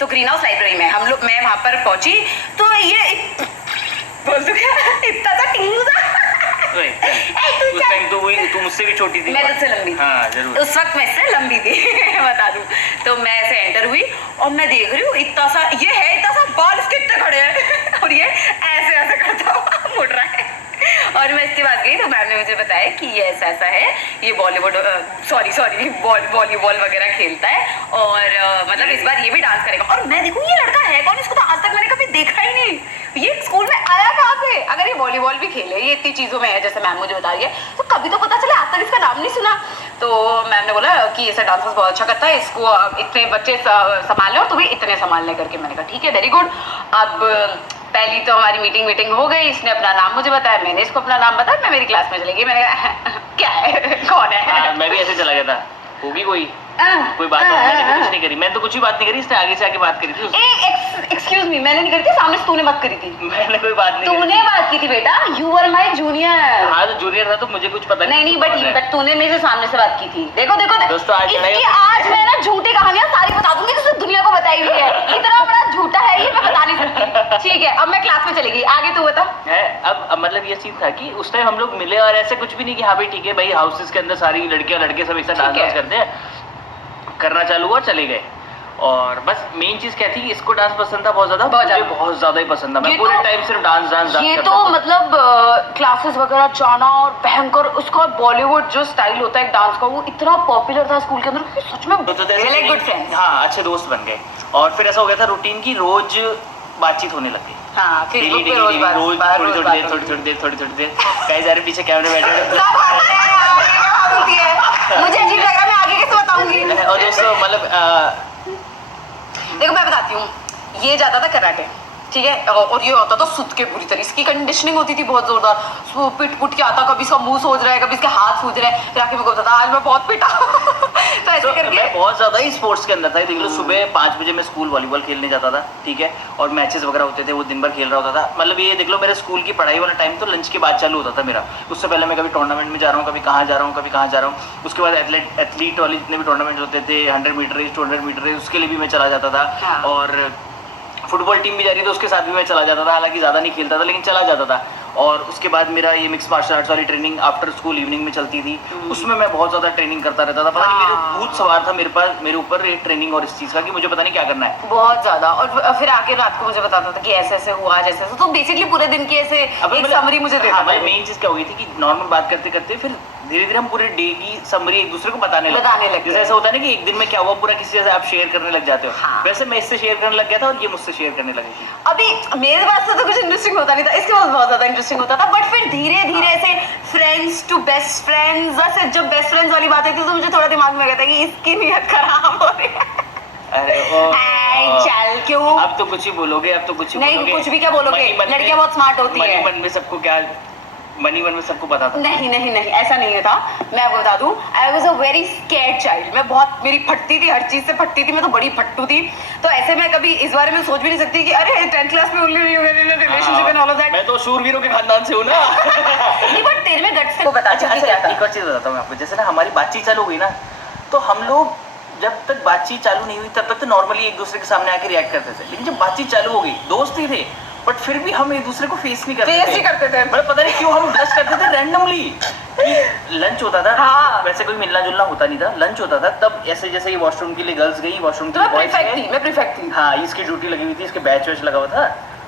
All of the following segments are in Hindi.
तो ग्रीन हाउस लाइब्रेरी में हम लोग, मैं वहाँ पर पहुंची तो ये बोल तो क्या इतना सा टिंगू सा उस टाइम तू मुझसे भी छोटी थी। मैं तुझसे लंबी थी। हाँ जरूर। उस वक्त मैं इससे लंबी थी बता दूं। तो मैं ऐसे एंटर हुई और मैं देख रही हूँ इतना सा ये है, इतना सा बाल इसके इतने खड़े हैं और ये ऐसे ऐसे करता हुआ मुड़ रहा है। और मैं इसके बाद गई तो मैम ने मुझे बताया कि ये ऐसा ऐसा है, ये बॉलीवुड सॉरी वॉलीबॉल वगैरह खेलता है और मतलब इस बार ये भी डांस करेगा। और मैं देखूँ ये लड़का है कौन, इसको तो आज तक मैंने कभी देखा ही नहीं, ये स्कूल में आया कहाँ से? अगर ये वॉलीबॉल भी खेले, ये इतनी चीज़ों में है जैसे मैम मुझे बता रही है, तो कभी तो पता चले, आज तक इसका नाम नहीं सुना। तो मैम ने बोला कि ऐसा डांस बहुत अच्छा करता है, इसको इतने बच्चे संभाले और तुम्हें इतने संभालने करके। मैंने कहा ठीक है वेरी गुड। अब पहली तो हमारी मीटिंग हो गई, इसने अपना नाम मुझे बताया, मैंने इसको अपना नाम बताया, मैं मेरी क्लास में चली गई। मैंने कहा क्या है कौन है? मैं भी ऐसे चला गया था, होगी कोई बात मैंने तो कुछ नहीं करी, मैं तो कुछ भी बात नहीं करी, इसने आगे से आके बात करी थी। एक्सक्यूज मी, मैंने नहीं करी थी, सामने से तूने बात करी थी। मैंने कोई बात नहीं, तूने बात की थी बेटा, यू वर माय जूनियर। हाँ तो जूनियर था तो मुझे कुछ पता नहीं बट तूने मेरे से सामने से बात की थी। देखो दोस्तों आज मैं ना झूठी कहानियां सारी बता दूंगी जिसने दुनिया को बताई हुई है, इतना बड़ा झूठा है ये, मैं बता नहीं सकती। ठीक है अब मैं क्लास में चली गई, आगे तू बता। है अब मतलब ये चीज था कि उस टाइम हम लोग मिले और ऐसे कुछ भी नहीं कि हाँ भाई ठीक है भाई हाउसेस के अंदर सारी लड़कियां लड़के सब एक साथ डांस करते हैं, करना चालू हुआ चले गए। और बस मेन चीज क्या थी, इसको डांस पसंद था बहुत ज्यादा, मुझे बहुत ज्यादा ही पसंद था, मैं पूरे टाइम सिर्फ डांस ये तो मतलब क्लासेस वगैरह जाना और भयंकर उसका बॉलीवुड जो स्टाइल होता है डांस का, वो इतना पॉपुलर था स्कूल के अंदर, सच में गुड फ्रेंड्स। हाँ अच्छे दोस्त बन गए और फिर ऐसा हो गया था रूटीन की रोज बातचीत होने लगी। हाँ, फेसबुक पे रोज थोड़ी देर कई सारे पीछे कैमरे बैठे मुझे अजीब लग रहा है, मैं आगे कैसे बताऊंगी। और दोस्तों मतलब देखो मैं बताती हूँ, ये जाता था कराटे, ठीक है, और ये होता था सुत के पूरी तरह, इसकी कंडीशनिंग होती थी बहुत जोरदार, पिट पुट के आता, कभी इसका मुंह सोच रहा है, कभी इसके हाथ सूझ रहे हैं, फिर आके मेरे को बताता आज मैं बहुत पिटा तो ऐसे करके मैं बहुत ज्यादा ही स्पोर्ट्स के अंदर था। देख लो सुबह 5 बजे मैं स्कूल वॉलीबॉल खेलने जाता था, ठीक है, और मैचेस वगैरह होते थे, वो दिन भर खेल रहा होता था। मतलब ये देख लो मेरे स्कूल की पढ़ाई वाला टाइम तो लंच के बाद चालू होता था मेरा, उससे पहले मैं कभी टूर्नामेंट में जा रहा हूँ, कभी कहाँ जा रहा हूँ, कभी कहाँ जा रहा हूँ। उसके बाद एथलीट वाले जितने भी टूर्नामेंट होते थे, 100 मीटर रेस, 200 मीटर रेस, उसके लिए भी मैं चला जाता था। और फुटबॉल टीम भी जा रही थी उसके साथ भी मैं चला जाता था, हालांकि ज़्यादा नहीं खेलता था लेकिन चला जाता था। और उसके बाद मेरा ये मिक्स मार्शल आर्ट्स वाली ट्रेनिंग आफ्टर स्कूल इवनिंग में चलती थी, उसमें मैं बहुत ज़्यादा ट्रेनिंग करता रहता था। पता नहीं मेरे भूत सवार था मेरे ऊपर ये ट्रेनिंग और इस चीज़ का कि मुझे पता नहीं क्या करना है बहुत ज़्यादा। और फिर आके रात को मुझे बताता था कि ऐसे ऐसे हुआ, जैसे ऐसे, तो बेसिकली पूरे दिन की ऐसे एक समरी मुझे देता था। मेन चीज़ क्या हुई थी कि नॉर्मल बात करते करते फिर धीरे धीरे हम पूरे डे की समरी एक दूसरे को बताने लगे। जैसे ऐसा होता है ना कि एक दिन में क्या हुआ पूरा किसी से आप शेयर करने लग जाते हो, वैसे मैं इससे शेयर करने लग गया था और ये मुझसे शेयर करने लगी थी। अभी मेरे पास तो कुछ इंटरेस्टिंग होता नहीं था, इसके पास बहुत ज्यादा इंटरेस्टिंग होता था। बट फिर धीरे धीरे ऐसे फ्रेंड्स टू बेस्ट फ्रेंड्स, वैसे जब बेस्ट फ्रेंड्स वाली बात आई थी तो मुझे थोड़ा दिमाग में आ गया था कि इसकी नीयत खराब हो रही है। अरे ओ चल क्यों, अब तो कुछ ही बोलोगे, अब तो कुछ ही नहीं बोलोगे। कुछ भी क्या बोलोगे, लड़कियां बहुत स्मार्ट होती है। मन में सबको क्या, मनी मन में सबको पता था। नहीं ऐसा नहीं था। मैं आपको बता दूं, I was a very scared child. मैं बहुत, मेरी फटती थी, हर चीज से फटती थी, मैं तो बड़ी फट्टू थी। तो ऐसे मैं कभी इस बारे में सोच भी नहीं सकती कि अरे 10th क्लास में only relationship and all of that. मैं तो शूरवीरों के खानदान से हूं ना। नहीं बट तेरे में गट्स को बता। अच्छा एक और चीज बताता हूं मैं आपको, जैसे ना हमारी बातचीत चालू हुई ना, तो हम लोग जब तक बातचीत चालू नहीं हुई तब तक तो नॉर्मली एक दूसरे के सामने आके रिएक्ट करते थे, लेकिन जब बातचीत चालू हो गई, दोस्त ही थे बट फिर भी हम एक दूसरे को फेस नहीं करते थे। मतलब पता नहीं क्यों हम ब्लश करते थे रैंडमली। लंच होता था, हाँ। वैसे कोई मिलना जुलना होता नहीं था, लंच होता था तब ऐसे जैसे ये वॉशरूम के लिए गर्ल्स गई, वॉशरूम के लिए बॉयज गए, मैं प्रीफेक्ट थी। हाँ इसकी ड्यूटी लगी हुई थी, इसके बैच वैच लगा हुआ था,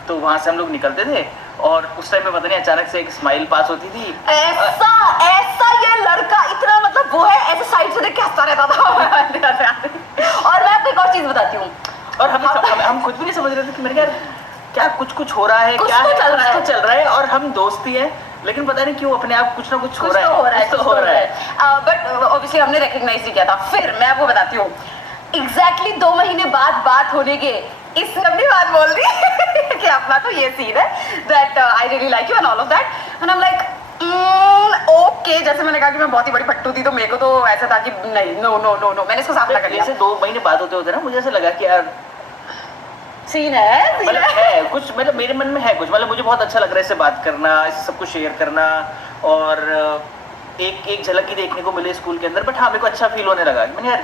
तो वहां से हम लोग निकलते थे और उस टाइम में पता नहीं अचानक से एक स्माइल पास होती थी। ऐसा ये लड़का इतना मतलब वो है, ऐसे साइड से देख के हंसता रहता था। और मैं आपको एक और चीज बताती हूँ, और हम खुद भी नहीं समझ रहे थे कि मेरे यार क्या कुछ हो रहा है, कुछ क्या तो चल रहा है और हम दोस्त ही हैं, लेकिन पता नहीं क्यों अपने आप कुछ ना कुछ हो रहा है। बट ऑब्वियसली हमने रिकॉग्नाइज नहीं किया था। फिर मैं आपको बताती हूँ, एग्जैक्टली 2 महीने बाद बात होने के, इस अपनी बात बोल दी कि अपना तो ये सीन है that I really like you and all of that, and I am like okay. जैसे मैंने कहा कि मैं बहुत ही बड़ी फट्टू थी, तो मेरे को तो ऐसा था कि नहीं नो मैंने इसको साफ ना कर लिया। जैसे 2 महीने बाद होते ना, मुझे ऐसा लगा कि यार सीन है, मतलब है कुछ, मतलब मेरे मन में है कुछ, मतलब मुझे बहुत अच्छा लग रहा है इससे बात करना, इससे सब कुछ शेयर करना, और एक झलक ही देखने को मिले स्कूल के अंदर। बट हाँ मेरे को अच्छा फील होने लगा, मैंने यार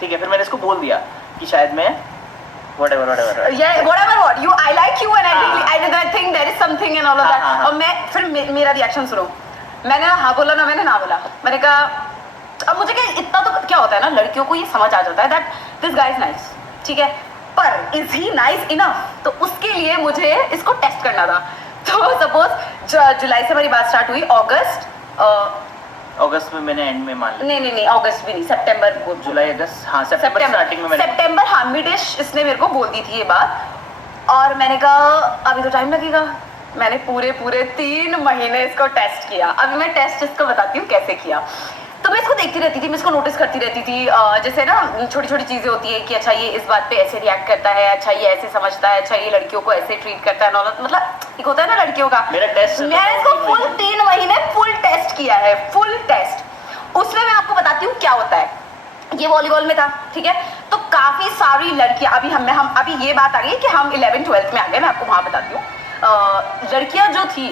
ठीक है, फिर मैंने इसको बोल दिया कि शायद मैं whatever. Yeah, whatever what you I like you and हाँ. I think there is something and all of that. हाँ. और मैं फिर मेरा रिएक्शन सुनो, मैंने ना हाँ बोला ना मैंने ना बोला, मैंने कहा अब मुझे क्या इतना तो क्या होता है ना, लड़कियों को ये समझ आ जाता है that this guy is nice, ठीक है, पर इज ही नाइस इनफ, तो उसके लिए मुझे इसको टेस्ट करना था. तो सपोज जुलाई से हमारी बात स्टार्ट हुई, अगस्त में मैंने एंड में मान लिया. नहीं अगस्त भी नहीं, सितंबर को, जुलाई अगस्त, हाँ सितंबर स्टार्टिंग में मैंने, सितंबर हाँ मिडिश इसने मेरे को बोल दी थी ये बात, और मैंने कहा अभी तो टाइम लगेगा. मैंने पूरे 3 महीने इसको टेस्ट किया. अभी मैं टेस्ट इसको बताती हूँ कैसे किया. तो मैं इसको देखती रहती थी, मैं इसको नोटिस करती रहती थी, जैसे ना छोटी छोटी चीज़ें होती है कि अच्छा ये इस बात पे ऐसे रिएक्ट करता है, अच्छा ये ऐसे समझता है, अच्छा ये लड़कियों को ऐसे ट्रीट करता है, मतलब एक होता है ना लड़कियों का. मेरा टेस्ट, मैंने इसको फुल 3 महीने फुल टेस्ट किया है, फुल टेस्ट. उसमें मैं आपको बताती हूँ क्या होता है. ये वॉलीबॉल में था, ठीक है, तो काफी सारी लड़कियां, अभी हम अभी ये बात आ गई कि हम 11th-12th में आ गए, मैं आपको वहां बताती हूँ. लड़कियां जो थी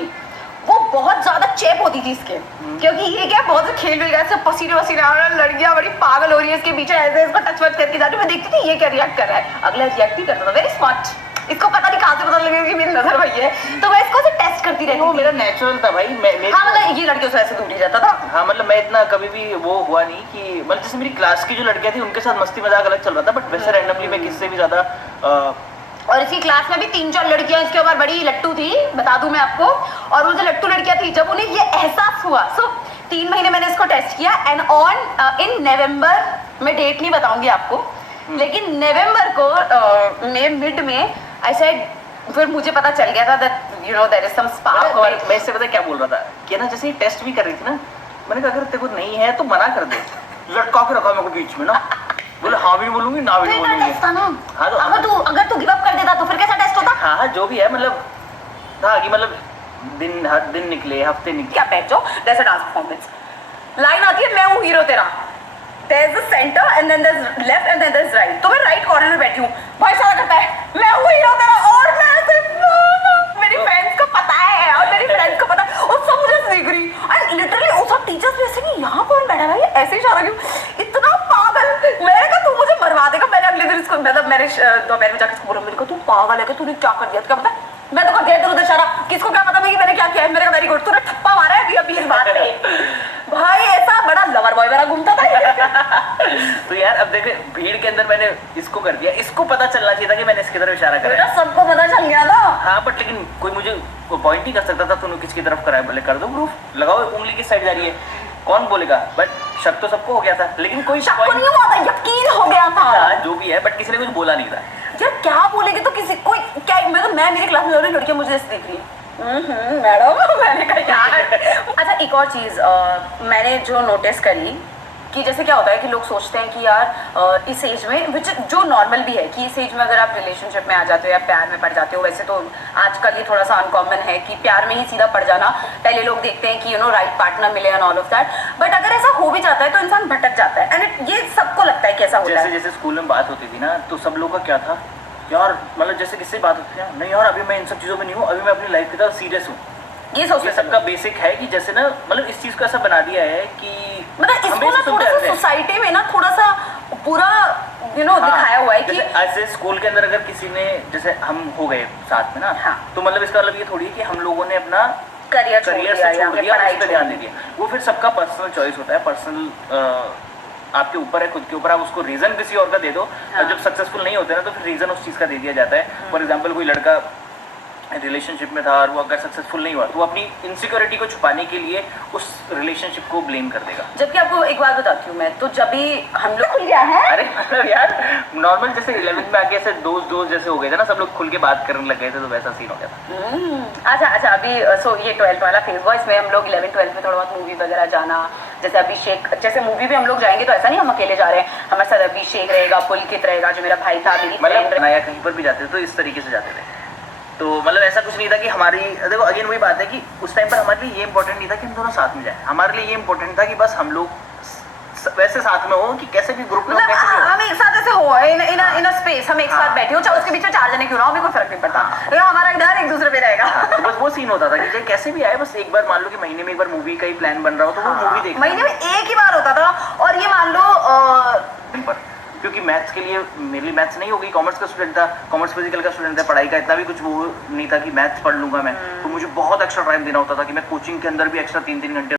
वो बहुत ज्यादा चेप होती थी इसके, क्योंकि ये क्या बहुत खेल रही है, पसीने वसीने आ रहा है, लड़कियां बड़ी पागल हो रही है इसके पीछे, ऐसे इसको टच वच करके जाती. मैं देखती थी ये क्या रिएक्ट कर रहा है, अगला रिएक्ट ही करता था. वेरी स्मार्ट, इसको पता नहीं कहाँ से पता लगेगा कि मेरी नजर वही है, तो मैं इसको टेस्ट करती रहती वो थी. मेरा नेचुरल था भाई. हाँ मतलब ये लड़कियों से ऐसे दूर ही रहता था. हाँ मतलब मैं इतना कभी भी वो हुआ नहीं कि मतलब जैसे मेरी क्लास की जो लड़कियां थी उनके साथ मस्ती मजाक अलग चल रहा था, बट वैसे रैंडमली मैं किससे भी ज्यादा और इसी क्लास में भी 3-4 लड़कियां इसके ऊपर बड़ी लट्टू थी, बता दूं मैं आपको. और वो जो लट्टू लड़कियां थी, जब उन्हें ये एहसास हुआ, 3 महीने मैंने इसको टेस्ट किया, एंड ऑन इन नवंबर, मैं डेट नहीं बताऊंगी आपको, लेकिन नवंबर को मिड में आई सेड, फिर मुझे पता चल गया था that you know there is some spark. और मैं इससे पता क्या बोल रहा था कि ना जैसे टेस्ट भी कर रही थी ना, मैंने कहा अगर तेरे को नहीं है तो मना कर दे, लटका के रखा मेरे को बीच में ना, बोले हाँ भी बोलूंगी ना भी बोलूंगी. टेस्ट था ना. हाँ तो अगर तू गिव अप कर देता तो फिर कैसा टेस्ट होता. हाँ जो भी है मतलब था कि मतलब हर दिन निकले, हफ्ते निकले. क्या बैठ जाओ, जैसे डांस परफॉर्मेंस लाइन आती है, मैं हूँ हीरो तेरा, there is a centre and then there is left and then there is right, तो मैं राइट कॉर्नर में बैठी हूँ. भाई सारा करता है मैं हूँ हीरो तेरा, और मैं ऐसे मेरी फ्रेंड्स को पता है, और मेरी फ्रेंड्स को पता है, और सब मुझे देख रही, एंड लिटरली वो सब टीचर्स भी ऐसे कि यहाँ कौन बैठा है, ऐसे ही इशारा क्यों, इतना पागल. मैंने कहा तू मुझे मरवा देगा. मैंने अगले दिन इसको मतलब मैंने दोपहर में जाकर इसको बोला, मेरे को तू पागल है कि तूने क्या कर दिया, क्या पता मैं तो कर दिया इधर उधर इशारा, किसको क्या पता भाई मैंने क्या किया है. मेरे का वेरी गुड, तूने ठप्पा मारा है अभी इस बात पे. भाई ऐसा बड़ा लवर बॉय मेरा घूमता था. तो यार अब देखे भीड़ के अंदर मैंने इसको कर दिया, इसको पता चलना चाहिए था कि मैंने इसकी तरफ इशारा करा है. सबको पता चल गया था. हाँ बट लेकिन कोई मुझे पॉइंट नहीं कर सकता था तूने किसकी तरफ करा है. बोले कर दो प्रूफ, लगाओ उंगली किस साइड जा रही है, कौन बोलेगा. बट शक तो सबको हो गया था, लेकिन कोई शक को नहीं हुआ था, यकीन हो गया था. हाँ जो भी है, बट किसी ने कुछ बोला नहीं था. यार क्या बोलेगे तो किसी कोई क्या, मतलब मैं मेरी क्लास में जो लड़कियां मुझे ऐसे देख रही है, मैडम. मैंने कहा यार. अच्छा एक और चीज मैंने जो नोटिस करी कि जैसे क्या होता है कि लोग सोचते हैं कि यार इस एज में, विच जो नॉर्मल भी है कि इस एज में अगर आप रिलेशनशिप में आ जाते हो या प्यार में पड़ जाते हो, वैसे तो आजकल ये थोड़ा सा अनकॉमन है कि प्यार में ही सीधा पड़ जाना. पहले लोग देखते हैं कि यू नो राइट पार्टनर मिले and all of that, but अगर ऐसा हो भी जाता है तो इंसान भटक जाता है, एंड ये सबको लगता है कि ऐसा होता है. जैसे स्कूल में बात होती थी ना, तो सब लोग का क्या था यार, मतलब जैसे किससे बात होती है, नहीं यार अभी मैं इन सब चीज़ों में नहीं हूँ, अभी मैं अपनी लाइफ की तरफ सीरियस हूँ. ये सोचते सबका बेसिक है कि जैसे ना मतलब इस चीज़ को ऐसा बना दिया है कि मतलब इसको ना थोड़ा सा सोसाइटी में ना थोड़ा सा पूरा यू नो दिखाया हुआ है कि ऐसे स्कूल के अंदर अगर किसी ने, जैसे हम हो गए साथ में ना, हाँ. तो मतलब इसका मतलब ये थोड़ी है कि हम लोगों ने अपना करियर छोड़ दिया, पढ़ाई पे ध्यान दे दिया. वो फिर सबका पर्सनल चॉइस होता है, पर्सनल आपके ऊपर है, खुद के ऊपर. आप उसको रीजन किसी और का दे दो. हाँ. जब सक्सेसफुल नहीं होते ना तो फिर रीजन उस चीज़ का दे दिया जाता है. फॉर एग्जाम्पल कोई लड़का रिलेशनशिप में था और वो अगर सक्सेसफुल नहीं हुआ तो वो अपनी इनसिक्योरिटी को छुपाने के लिए उस रिलेशनशिप को ब्लेम कर देगा. जबकि आपको एक बात बताती हूँ मैं, तो जब भी हम लोग खुल गया है, अरे मतलब यार नॉर्मल जैसे 11th में आके ऐसे दोस्त जैसे हो गए थे ना, सब लोग खुल के बात करने लग गए थे, तो वैसा सीन हो गया था. अच्छा अभी सो ये 12th वाला फेज हुआ, इसमें हम लोग 11th-12th में थोड़ा बहुत मूवी वगैरह जाना, जैसे अभिषेक, जैसे मूवी भी हम लोग जाएंगे तो ऐसा नहीं हम अकेले जा रहे हैं, हमारे साथ अभिषेक रहेगा, पुलकित रहेगा जो मेरा भाई था, मेरी मतलब नया कहीं पर भी जाते थे तो इस तरीके से जाते थे. तो मतलब ऐसा कुछ नहीं था कि हमारी, देखो अगेन वही बात है कि उस टाइम पर हमारे लिए ये इंपॉर्टेंट नहीं था कि हम दोनों साथ में जाएं. हमारे लिए ये इंपॉर्टेंट था कि बस हम लोग वैसे साथ में हो कि कैसे भी ग्रुप में मतलब कैसे भी हो. हम एक साथ ऐसे हो इन अ स्पेस, हम एक साथ बैठे हो, चाहे उसके पीछे 4 जने क्यों ना हो, हमें कोई फर्क नहीं पड़ता, लेकिन हमारा डर एक दूसरे पे रहेगा. तो बस वो सीन होता था कि कैसे भी आए, बस एक बार मान लो कि महीने में एक बार मूवी का ही प्लान बन रहा हो तो वो मूवी देख, महीने में एक ही बार होता था. और ये मान लो क्योंकि मैथ्स के लिए मेरे लिए मैथ्स नहीं होगी, कॉमर्स का स्टूडेंट था, कॉमर्स फिजिकल का स्टूडेंट था, पढ़ाई का इतना भी कुछ वो नहीं था कि मैथ्स पढ़ लूंगा मैं। तो मुझे बहुत एक्स्ट्रा टाइम देना होता था कि मैं कोचिंग के अंदर भी एक्स्ट्रा 3-3 घंटे